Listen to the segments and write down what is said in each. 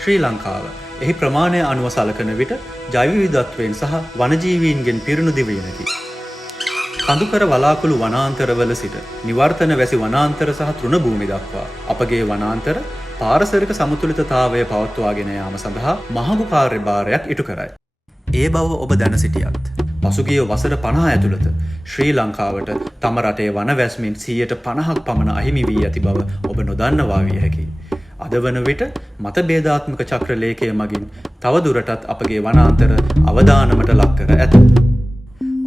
ශ්‍රී ලංකාව එහි ප්‍රමාණය අනුව සලකන විට ජෛව විවිධත්වයෙන් සහ වනජීවීන්ගෙන් පිරුණු දිවයිනකි. කඳුකර වලාකුළු වනාන්තරවල සිට නිවර්තන වැසි වනාන්තර සහ තෘණභූමි දක්වා අපගේ වනාන්තර පාරිසරික සමතුලිතතාවය පවත්වාගෙන යාම සඳහා මහඟු කාර්යභාරයක් ඉටු කරයි. ඒ බව ඔබ දැන සිටියත් පසුගිය වසර 50 ඇතුළත ශ්‍රී ලංකාවට තම රටේ වන වැස්මෙන් 50% පමණ අහිමි වී ඇති බව ඔබ නොදන්නවා විය හැකියි. අද වන විට මතභේදාත්මක චක්‍රලේඛය මගින් තව දුරටත් අපගේ වනාන්තර අවදානමට ලක් කර ඇත.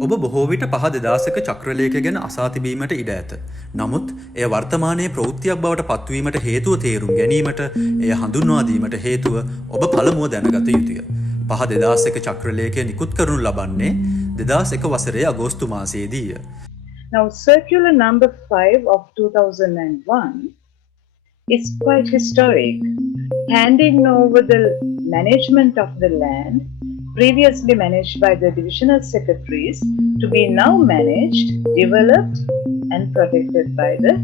ඔබ බොහෝ විට 2001 චක්‍රලේඛය ගැන අසා තිබීමට ඉඩ ඇත. නමුත් එය වර්තමානයේ ප්‍රවෘත්තියක් බවට පත්වීමට හේතුව තේරුම් ගැනීමට එය හඳුන්වා දීමට හේතුව ඔබ පළමුව දැනගත යුතුය. 2001 චක්‍රලේඛය නිකුත් කරනු ලබන්නේ 2001 වසරේ අගෝස්තු මාසයේදීය. Now, circular number 5 of 2001 is quite historic, handing over the management of the land previously managed by the divisional secretaries to be now managed, developed and protected by the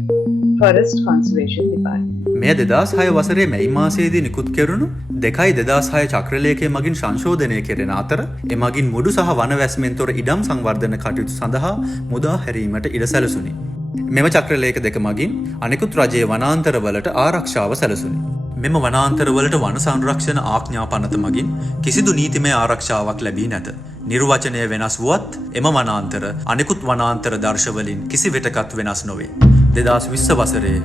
Forest Conservation Department. මේ 2006 වසරේ මැයි මාසයේදී නිකුත් කෙරුණු 2/2006 චක්‍රලේඛය මගින් සංශෝධනය කෙරෙන අතර එමගින් මුඩු සහ වන වැස්මෙන් තොර ඉඩම් සංවර්ධන කටයුතු සඳහා මුදා හැරීමට ඉඩ සැලසුණි. මෙම චක්‍රලේඛ දෙක මගින් අනෙකුත් රජයේ වනාන්තරවලට ආරක්ෂාව සැලසුණි. මෙම වනාන්තරවලට වන සංරක්ෂණ ආඥා පනත මගින් කිසිදු නීතිමය ආරක්ෂාවක් ලැබී නැත. නිර්වචනය වෙනස් වුවත් එම වනාන්තර අනෙකුත් වනාන්තර දර්ශවලින් කිසි විටකත් වෙනස් නොවේ. 2020 වසරේ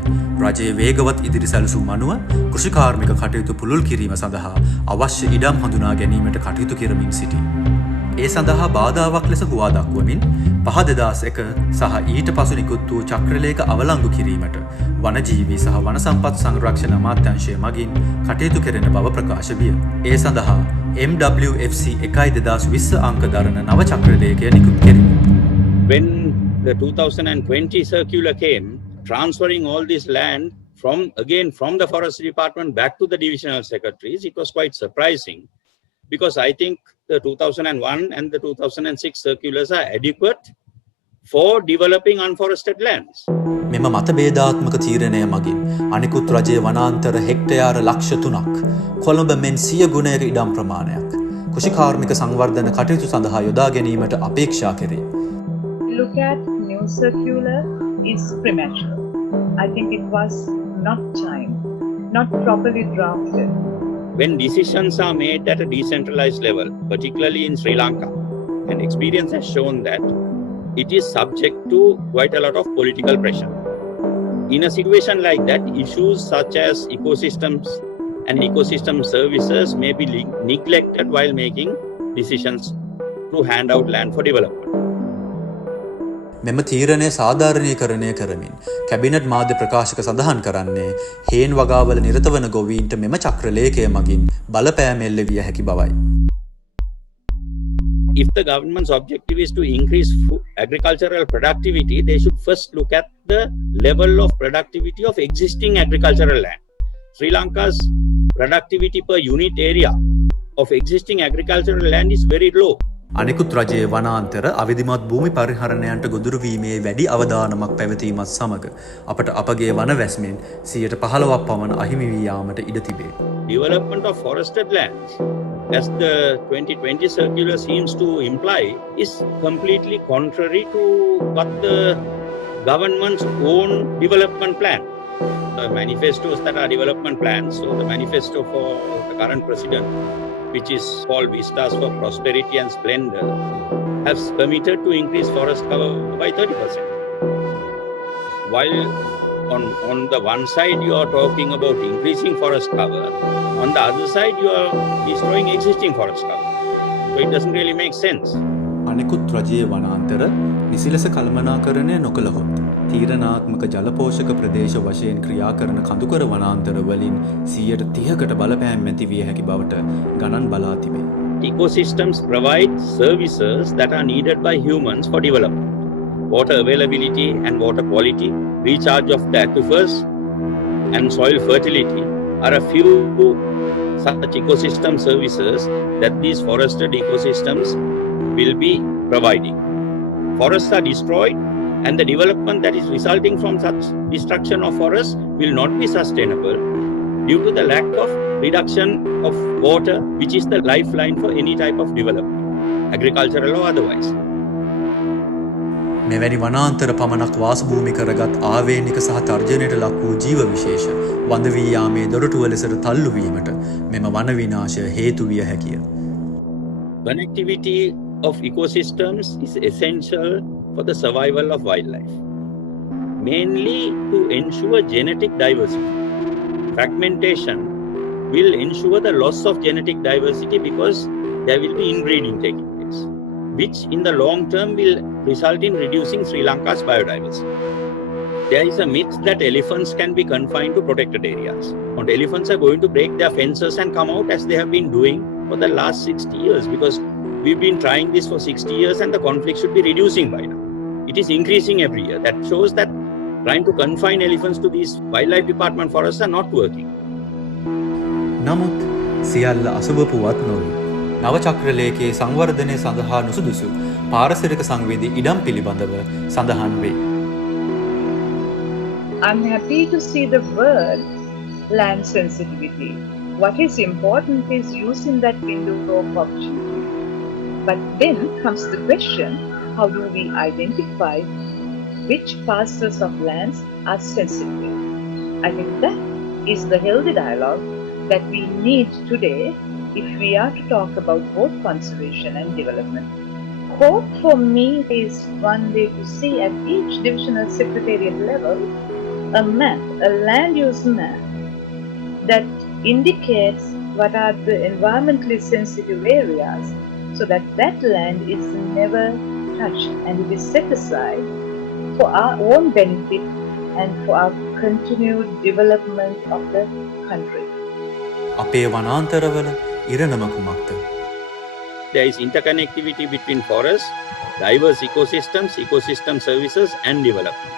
රජයේ වේගවත් ඉදිරි සැලසුම් අනුව කෘෂිකාර්මික කටයුතු පුළුල් කිරීම සඳහා අවශ්‍ය ඉඩම් හඳුනා ගැනීමට කටයුතු කරමින් සිටී. ඒ සඳහා බාධාවක් ලෙස හුවා දක්වමින් 5/2001 සහ ඊට පසු නිකුත් වූ චක්‍රලේඛ අවලංගු කිරීමට වනජීවී සහ වන සම්පත් සංරක්ෂණ අමාත්‍යාංශය මගින් කටයුතු කෙරෙන බව ප්‍රකාශ විය. ඒ සඳහා MWFC 1/2020 අංක දරන නව චක්‍රලේඛය නිකුත් කෙරිණි. When the 2020 circular came, transferring all this land from the Forest Department back to the divisional secretaries, it was quite surprising because I think the 2001 and the 2006 circulars are adequate for developing unforested lands. මෙම මතභේදාත්මක තීරණය මගින් අනිකුත් රජයේ වනාන්තර හෙක්ටයාර ලක්ෂ 3ක් කොළඹ මෙන් 100 ගුණයක ඉඩම් ප්‍රමාණයක් කෘෂිකාර්මික සංවර්ධන කටයුතු සඳහා යොදා ගැනීමට අපේක්ෂා කෙරේ. Look at new circular is premature. I think it was not timed, not properly drafted. When decisions are made at a decentralized level, particularly in Sri Lanka, and experience has shown that it is subject to quite a lot of political pressure. In a situation like that, issues such as ecosystems and ecosystem services may be neglected while making decisions to hand out land for development. මෙම තීරණය සාධාරණීකරණය කරමින් කැබිනට් මාධ්‍ය ප්‍රකාශක සඳහන් කරන්නේ හේන් වගාවල නිරත වන ගොවීන්ට මෙම චක්‍රලේඛය මගින් බලපෑම එල්ල විය හැකි බවයි. If the government's objective is to increase agricultural productivity, they should first look at the level of productivity of existing agricultural land. Sri Lanka's productivity per unit area of existing agricultural land is very low. අනෙකුත් රජයේ වනාන්තර අවිධිමත් භූමි පරිහරණයන්ට ගොදුරු වීමේ වැඩි අවදානමක් පැවතීමත් සමග අපට අපගේ වන වැස්මෙන් 15% පමණ අහිමි වී යාමට ඉඩ තිබේ. Development of forested lands, as the 2020 circular seems to imply, is completely contrary to what the government's own development plan. The manifestos that are development plans, so the manifesto for the current president, which is called Vistas for Prosperity and Splendor, has committed to increase forest cover by 30%. While on the one side you are talking about increasing forest cover, on the other side you are destroying existing forest cover. So it doesn't really make sense. අනෙකුත් රජයේ වනාන්තර නිසිලස කළමනාකරණය නොකළහොත් තීරණාත්මක ජලපෝෂක ප්‍රදේශ වශයෙන් ක්‍රියා කරන කඳුකර වනාන්තර වලින් 30%කට බලපෑම් ඇති විය හැකි බවට ගණන් බලා තිබේ. Ecosystems provide services that are needed by humans for development. Water availability and water quality, recharge of the aquifers and soil fertility are a few such ecosystem services that these forested ecosystems will be providing. Forests are destroyed and the development that is resulting from such destruction of forests will not be sustainable due to the lack of reduction of water, which is the lifeline for any type of development, agricultural or otherwise. මෙවැනි වනාන්තර පමණක් වාසභූමි කරගත් ආවේනික සහ තර්ජනයට ලක් වූ ජීව විශේෂ වඳ වී යාමේ දොරටුව ලෙසට තල්ලු වීමට මෙම වන විනාශය හේතු විය හැකිය. Connectivity of ecosystems is essential for the survival of wildlife, mainly to ensure genetic diversity. Fragmentation will ensure the loss of genetic diversity because there will be inbreeding taking place, which in the long term will result in reducing Sri Lanka's biodiversity. There is a myth that elephants can be confined to protected areas. And elephants are going to break their fences and come out as they have been doing for the last 60 years, because we've been trying this for 60 years and the conflict should be reducing by now. It is increasing every year. That shows that trying to confine elephants to these wildlife department forests are not working. නමුත් සියල්ල අසුභපුවත් නොවේ. නවචක්‍රලේකයේ සංවර්ධනය සඳහා නුසුදුසු පාරිසරික සංවේදී ඉඩම් පිළිබඳව සඳහන් වේ. I'm happy to see the word land sensitivity. What is important is using that window of opportunity. But then comes the question, how do we identify which parcels of lands are sensitive? I think that is the healthy dialogue that we need today if we are to talk about both conservation and development. Hope for me is one day to see at each divisional secretariat level a map, a land use map that indicates what are the environmentally sensitive areas, so that that land is never touched and it is set aside for our own benefit and for our continued development of the country. අපේ වනාන්තරවල ඉරණම කුමක්ද? There is interconnectivity between forests, diverse ecosystems, ecosystem services and development.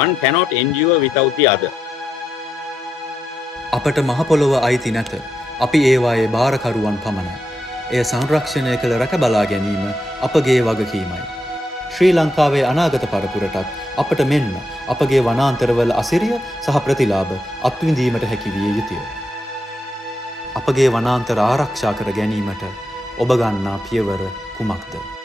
One cannot endure without the other. අපට මහ පොළොව අයිති නැත. අපි ඒවායේ භාරකරුවන් පමණයි. එය සංරක්ෂණය කළ රැක බලා ගැනීම අපගේ වගකීමයි. ශ්‍රී ලංකාවේ අනාගත පරපුරටත් අපට මෙන්ම අපගේ වනාන්තරවල අසිරිය සහ ප්‍රතිලාභ අත්විඳීමට හැකි විය යුතුය. අපගේ වනාන්තර ආරක්ෂා කර ගැනීමට ඔබ ගන්නා පියවර කුමක්ද?